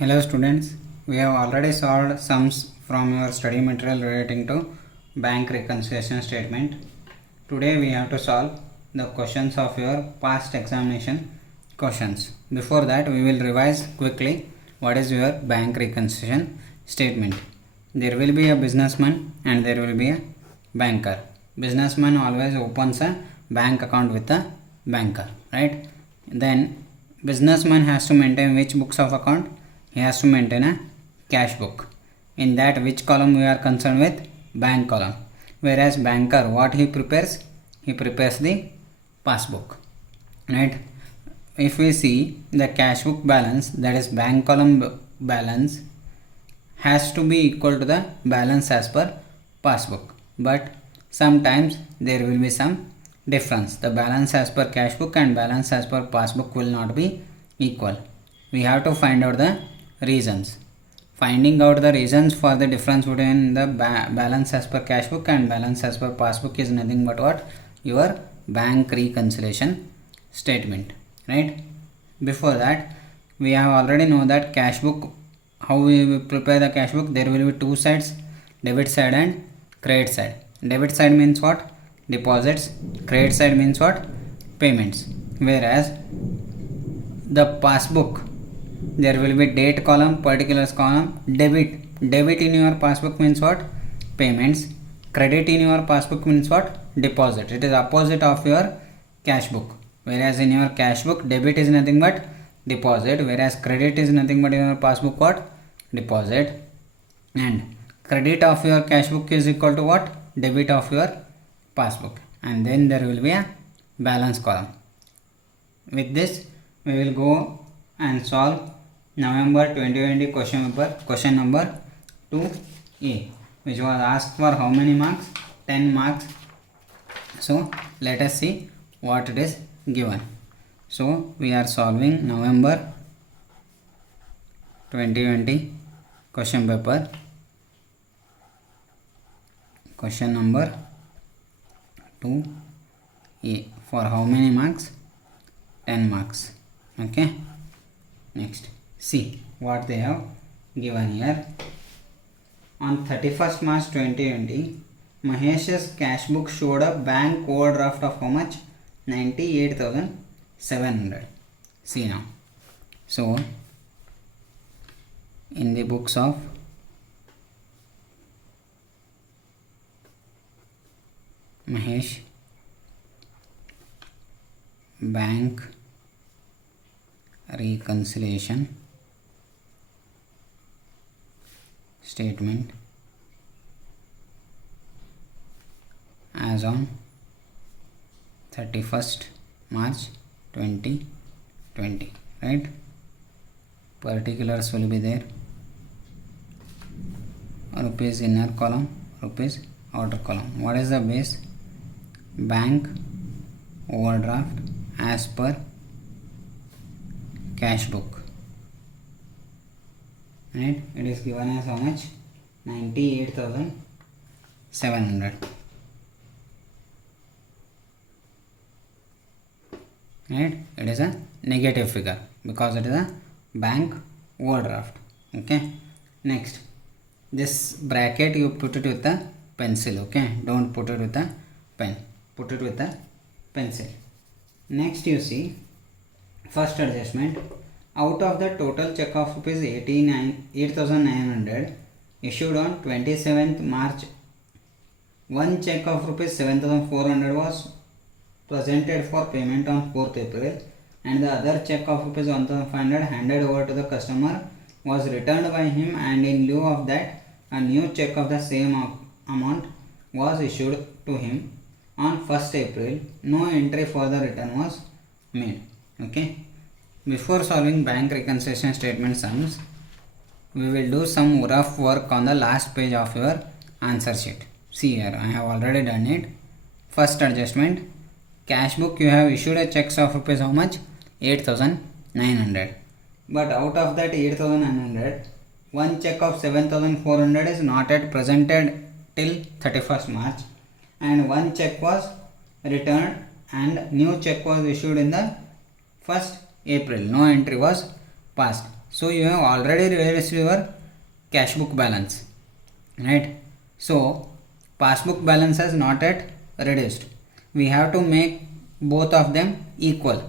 Hello students, we have already solved sums from your study material relating to bank reconciliation statement. Today we have to solve the questions of your past examination questions. Before that we will revise quickly what is your bank reconciliation statement. There will be a businessman and there will be a banker. Businessman always opens a bank account with a banker, right? Then businessman has to maintain which books of account? He has to maintain a cash book. In that, which column we are concerned with? Bank column. Whereas banker, what he prepares? He prepares the passbook, right? If we see the cash book balance, that is bank column balance, has to be equal to the balance as per passbook. But sometimes there will be some difference. The balance as per cash book and balance as per passbook will not be equal. We have to find out the reasons. Finding out the reasons for the difference between the balance as per cash book and balance as per passbook is nothing but what? Your bank reconciliation statement, right? Before that, we have already know that cash book, how we will prepare the cash book. There will be two sides, debit side and credit side. Debit side means what? Deposits. Credit side means what? Payments. Whereas the passbook, there will be date column, particulars column, debit. Debit in your passbook means what? Payments. Credit in your passbook means what? Deposit. It is opposite of your cash book. Whereas in your cash book, debit is nothing but deposit, whereas credit is nothing but in your passbook what? Deposit. And credit of your cash book is equal to what? Debit of your passbook. And then there will be a balance column. With this, we will go and solve November 2020 question paper, question number 2A, which was asked for how many marks? 10 marks. So let us see what it is given. So we are solving November 2020 question paper, question number 2A, for how many marks? 10 marks. Okay, next see what they have given here. On 31st March 2020, Mahesh's cash book showed a bank overdraft of how much? 98,700. See now. So in the books of Mahesh, bank reconciliation statement as on 31st March 2020, right? Particulars will be there. Rupees inner column, rupees outer column. What is the base? Bank overdraft as per cash book, right? It is given as how much? 98,700, right? It is a negative figure because it is a bank overdraft. Okay, next, this bracket you put it with a pencil. Okay, don't put it with a pen, put it with a pencil. Next, you see first adjustment. Out of the total check of rupees 8,900 issued on 27th March, one check of rupees 7,400 was presented for payment on 4th April and the other check of rupees 1,500 handed over to the customer was returned by him, and in lieu of that a new check of the same amount was issued to him on 1st April. No entry for the return was made. Okay, before solving bank reconciliation statement sums, we will do some rough work on the last page of your answer sheet. See here, I have already done it. First adjustment, cash book you have issued a checks of rupees how much? 8,900. But out of that 8,900, one check of 7,400 is not yet presented till 31st March, and one check was returned and new check was issued in the 1st April. No entry was passed. So you have already reduced your cash book balance, right? So passbook balance has not yet reduced. We have to make both of them equal,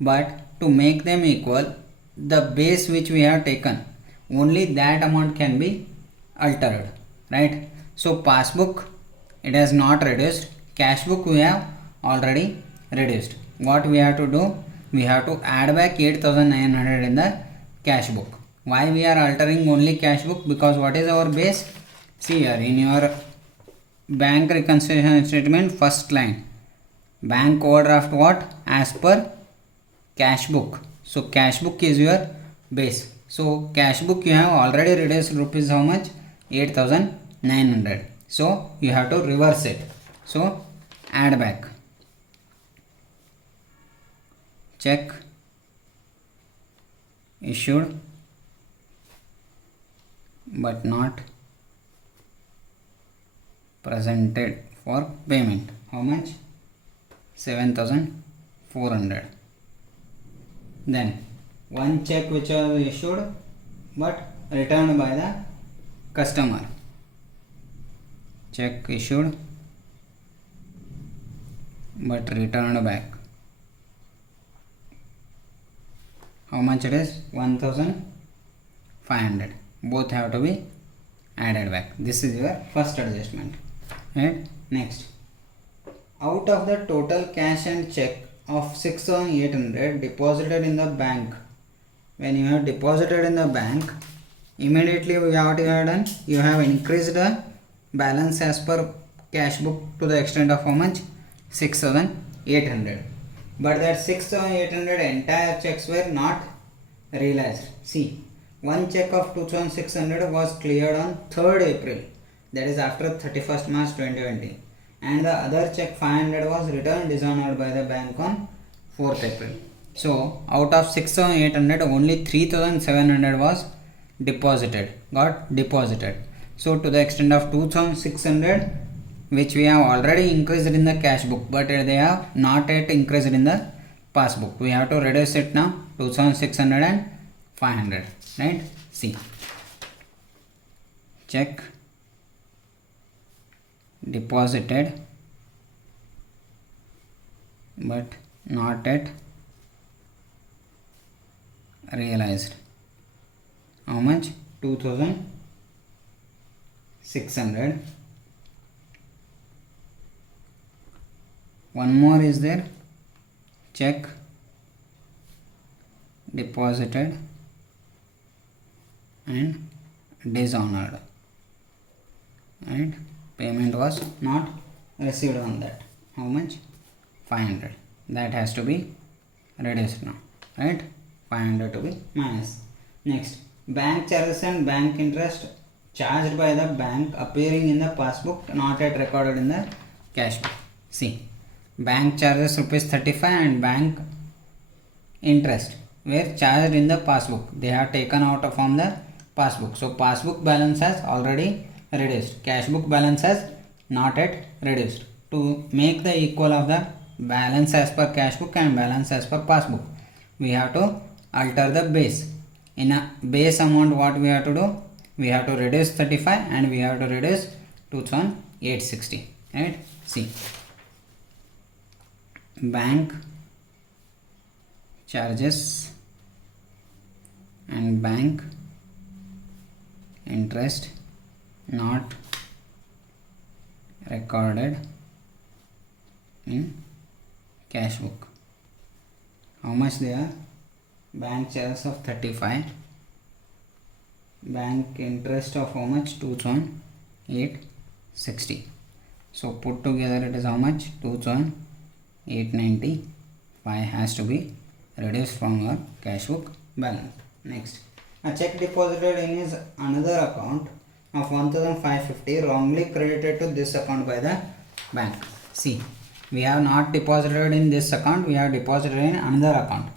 but to make them equal, the base which we have taken, only that amount can be altered, right? So passbook, it has not reduced, cash book we have already reduced. What we have to do, we have to add back 8900 in the cash book. Why we are altering only cash book? Because what is our base? See here in your bank reconciliation statement, first line, bank overdraft what? As per cash book. So cash book is your base. So cash book you have already reduced rupees how much? 8900. So you have to reverse it. So add back, check issued but not presented for payment. How much? 7400. Then one check which was issued but returned by the customer. Check issued but returned back. How much it is? 1500. Both have to be added back. This is your first adjustment, right? Next, out of the total cash and check of 6800 deposited in the bank, when you have deposited in the bank, immediately what you have done, you have increased the balance as per cash book to the extent of how much? 6800. But that 6800 entire checks were not realized. See, one check of 2600 was cleared on 3rd April, that is after 31st March 2020, and the other check 500 was returned dishonored by the bank on 4th April. So out of 6800, only 3700 was got deposited. So to the extent of 2600, which we have already increased in the cash book, but they have not yet increased in the passbook. We have to reduce it now, 2600 and 500, right? See, check deposited but not yet realized. How much? 2600. One more is there, check deposited and dishonored, and payment was not received on that. How much? 500. That has to be reduced now, right? 500 to be minus. Next, bank charges and bank interest charged by the bank appearing in the passbook, not yet recorded in the cash book. See, bank charges rupees 35 and bank interest were charged in the passbook. They are taken out from the passbook. So passbook balance has already reduced. Cash book balance has not yet reduced. To make the equal of the balance as per cash book and balance as per passbook, we have to alter the base. In a base amount, what we have to do? We have to reduce 35 and we have to reduce 2860. Right? See, bank charges and bank interest not recorded in cash book. How much they are? Bank charges of 35, bank interest of how much? 2860. So put together it is how much? 2895 has to be reduced from your cash book balance. Next, a check deposited in his another account of 1550 wrongly credited to this account by the bank. See, we have not deposited in this account, we have deposited in another account,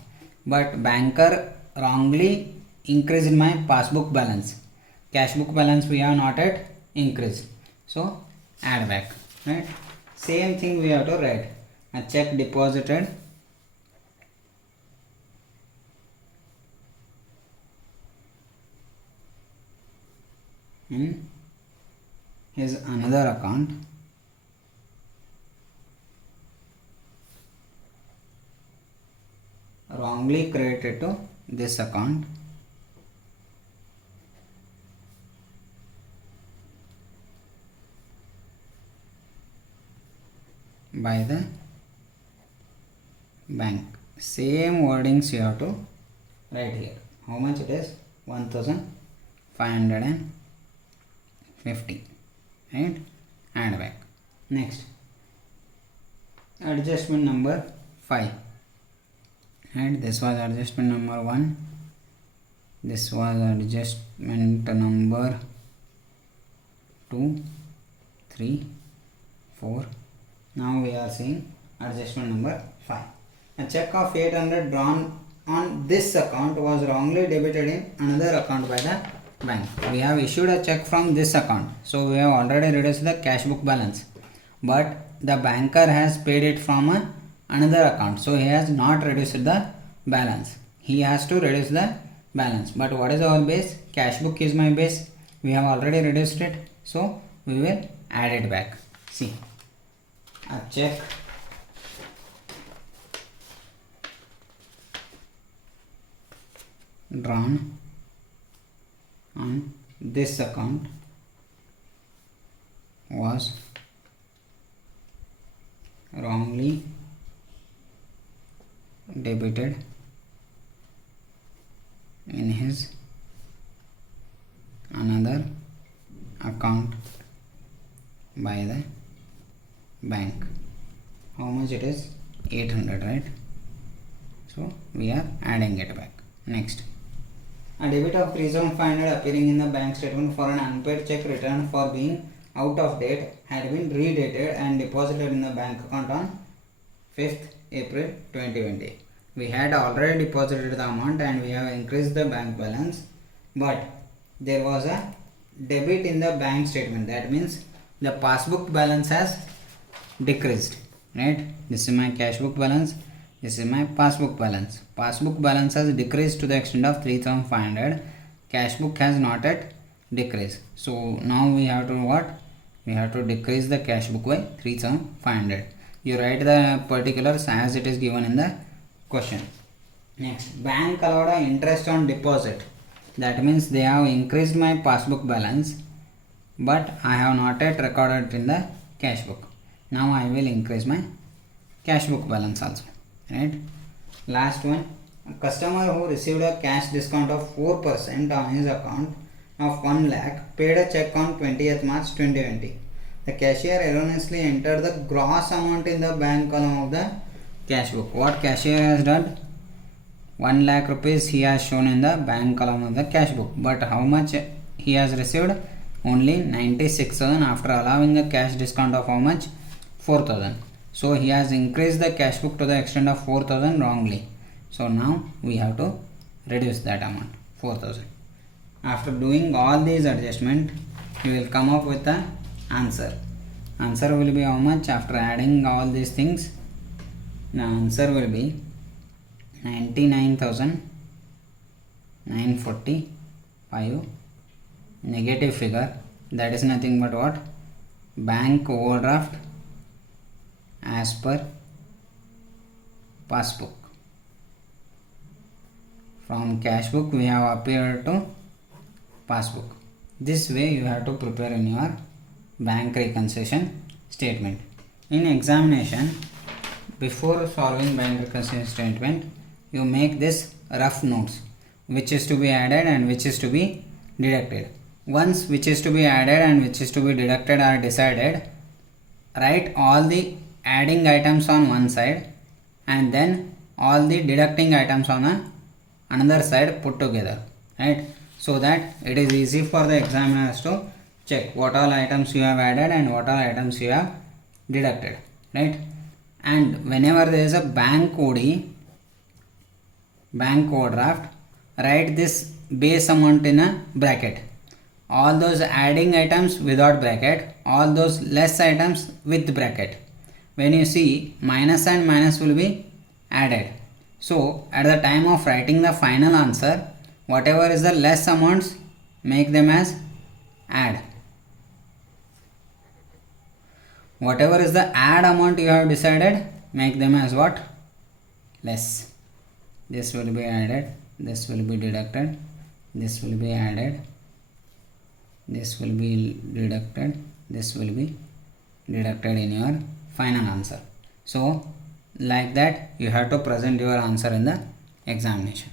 but banker wrongly increased my passbook balance. Cash book balance we have not yet increased, so add back, right? Same thing we have to write. A check deposited in his another account wrongly credited to this account by the bank. Same wordings you have to write here. How much it is? 1550, right? Add back. Next, adjustment number 5, and this was adjustment number 1, this was adjustment number 2, 3, 4. Now we are seeing adjustment number 5. A check of 800 drawn on this account was wrongly debited in another account by the bank. We have issued a check from this account, so we have already reduced the cash book balance, but the banker has paid it from another account, so he has not reduced the balance. He has to reduce the balance, but what is our base? Cash book is my base. We have already reduced it, so we will add it back. See, a check drawn on this account was wrongly debited in his another account by the bank. How much it is? 800, right? So we are adding it back. Next, a debit of 3,500 appearing in the bank statement for an unpaid check returned for being out of date had been redated and deposited in the bank account on 5th April 2020. We had already deposited the amount and we have increased the bank balance, but there was a debit in the bank statement. That means the passbook balance has decreased, right? This is my cash book balance, this is my passbook balance. Passbook balance has decreased to the extent of 3,500. Cash book has not yet decreased. So now we have to what? We have to decrease the cash book by 3,500. You write the particulars as it is given in the question. Next, bank allowed a interest on deposit. That means they have increased my passbook balance, but I have not yet recorded it in the cash book. Now I will increase my cash book balance also, right? Last one, a customer who received a cash discount of 4% on his account of 1 lakh paid a check on 20th March 2020. The cashier erroneously entered the gross amount in the bank column of the cash book. What cashier has done? 1 lakh rupees he has shown in the bank column of the cash book, but how much he has received? Only 96,000 after allowing a cash discount of how much? 4,000. So he has increased the cash book to the extent of 4,000 wrongly. So now we have to reduce that amount, 4,000. After doing all these adjustments, you will come up with the answer. Answer will be how much? After adding all these things, the answer will be 99,945. Negative figure, that is nothing but what? Bank overdraft as per passbook. From cash book we have appeared to passbook. This way you have to prepare in your bank reconciliation statement. In examination, before solving bank reconciliation statement, you make this rough notes, which is to be added and which is to be deducted. Once which is to be added and which is to be deducted are decided, write all the adding items on one side and then all the deducting items on another side put together, right? So that it is easy for the examiners to check what all items you have added and what all items you have deducted, right? And whenever there is a bank OD, bank overdraft, write this base amount in a bracket. All those adding items without bracket, all those less items with bracket. When you see, minus and minus will be added. So at the time of writing the final answer, whatever is the less amounts, make them as add. Whatever is the add amount you have decided, make them as what? Less. This will be added, this will be deducted, this will be added, this will be deducted, this will be deducted in your final answer. So like that you have to present your answer in the examination.